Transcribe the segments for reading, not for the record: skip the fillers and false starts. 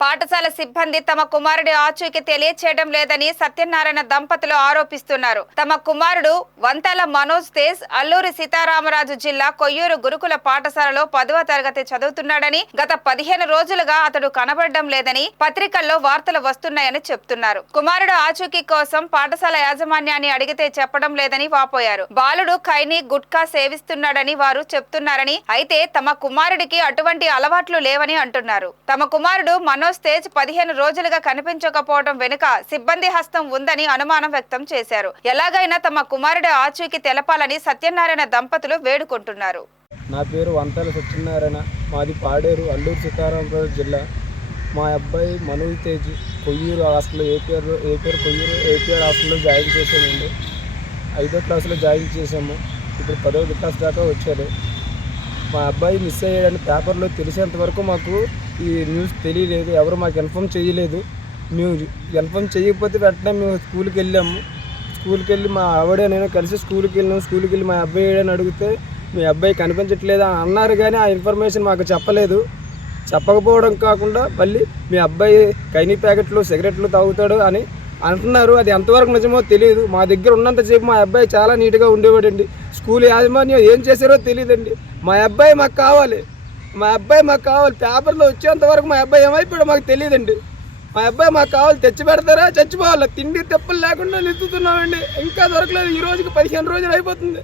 పాఠశాల సిబ్బంది తమ కుమారుడి ఆచూకీ తెలియచేయడం లేదని సత్యనారాయణ దంపతులు ఆరోపిస్తున్నారు. తమ కుమారుడు వంతల మనోజ్ తేజ్ అల్లూరి సీతారామరాజు జిల్లా కొయ్యూరు గురుకుల పాఠశాలలో 10వ తరగతి చదువుతున్నాడని, గత 15 రోజులుగా అతడు కనబడడం లేదని పత్రికల్లో వార్తలు వస్తున్నాయని చెప్తున్నారు. కుమారుడు ఆచూకీ కోసం పాఠశాల యాజమాన్యాన్ని అడిగితే చెప్పడం లేదని వాపోయారు. బాలుడు ఖైనీ గుట్కా సేవిస్తున్నాడని వారు చెప్తున్నారని, అయితే తమ కుమారుడికి అటువంటి అలవాట్లు లేవని అంటున్నారు. తమ కుమారుడు మనోజ్ తేజ్ 15 రోజులుగా కనిపించకపోవడం వెనుక సిబ్బంది హస్తం ఉందని అనుమానం వ్యక్తం చేశారు. ఎలాగైనా తమ కుమారుడి ఆచూకీ తెలపాలని సత్యనారాయణ దంపతులు వేడుకుంటున్నారు. నా పేరు వంతల సత్యనారాయణ, మాది పాడేరు, అల్లూరు సీతారామరాజు జిల్లా. మా అబ్బాయి మనోజ్ తేజ్ కొయ్యూరు హాస్టల్లో ఏపీఆర్ కొయ్యూరు ఏపీఆర్ హాస్టల్లో జాయిన్ చేశానండి. 5వ క్లాసులో జాయిన్ చేసాము. ఇప్పుడు 10వ క్లాస్ దాకా వచ్చారు. మా అబ్బాయి మిస్ అయ్యాడని పేపర్లో తెలిసేంత వరకు మాకు ఈ న్యూస్ తెలియలేదు. ఎవరు మాకు ఇన్ఫామ్ చేయలేదు. మేము ఇన్ఫామ్ చేయకపోతే వెంటనే మేము స్కూల్కి వెళ్ళాము. స్కూల్కి వెళ్ళి మా ఆవిడ నేను కలిసి స్కూల్కి వెళ్ళాము. స్కూల్కి వెళ్ళి మా అబ్బాయి ఏడని అడిగితే మీ అబ్బాయి కనిపించట్లేదు అని అన్నారు, కానీ ఆ ఇన్ఫర్మేషన్ మాకు చెప్పలేదు. చెప్పకపోవడం కాకుండా మళ్ళీ మీ అబ్బాయి ఖైనీ ప్యాకెట్లు సిగరెట్లు తాగుతాడు అని అంటున్నారు. అది ఎంతవరకు నిజమో తెలియదు. మా దగ్గర ఉన్నంతసేపు మా అబ్బాయి చాలా నీట్గా ఉండేవాడండి. స్కూల్ యాజమాన్యం ఏం చేశారో తెలియదండి. మా అబ్బాయి మాకు కావాలి, మా అబ్బాయి మాకు కావాలి. పేపర్లో వచ్చేంత వరకు మా అబ్బాయి ఏమైపోయాడో మాకు తెలియదండి. మా అబ్బాయి మాకు కావాలి. తెచ్చి పెడతారా? చచ్చిపోవాలి. తిండి తెప్పలు లేకుండా నిలుతున్నామండి. ఇంకా దొరకలేదు. ఈ రోజుకి 15 రోజులు అయిపోతుంది.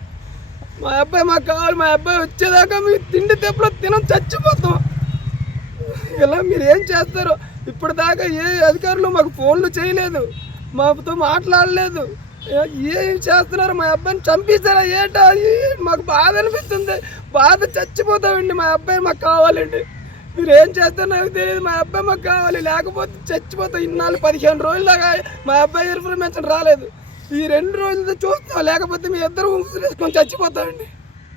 మా అబ్బాయి మాకు కావాలి. మా అబ్బాయి వచ్చేదాకా మీ తిండి తెప్పలు తినం చచ్చిపోతాం. ఇలా మీరు ఏం చేస్తారో ఇప్పటిదాకా ఏ అధికారులు మాకు ఫోన్లు చేయలేదు, మాతో మాట్లాడలేదు. ఏం చేస్తున్నారు? మా అబ్బాయిని చంపేశారా ఏటా? మాకు బాధ అనిపిస్తుంది. బాధ చచ్చిపోతామండి. మా అబ్బాయి మాకు కావాలండి. మీరు ఏం చేస్తారో నాకు తెలియదు. మా అబ్బాయి మాకు కావాలి, లేకపోతే చచ్చిపోతాం. ఇన్నాళ్ళు 15 రోజుల దాకా మా అబ్బాయి ఇన్ఫర్మేషన్ రాలేదు. ఈ 2 రోజులతో చూస్తాం, లేకపోతే మీ ఇద్దరు ఊపిరి వేసుకొని చచ్చిపోతామండి.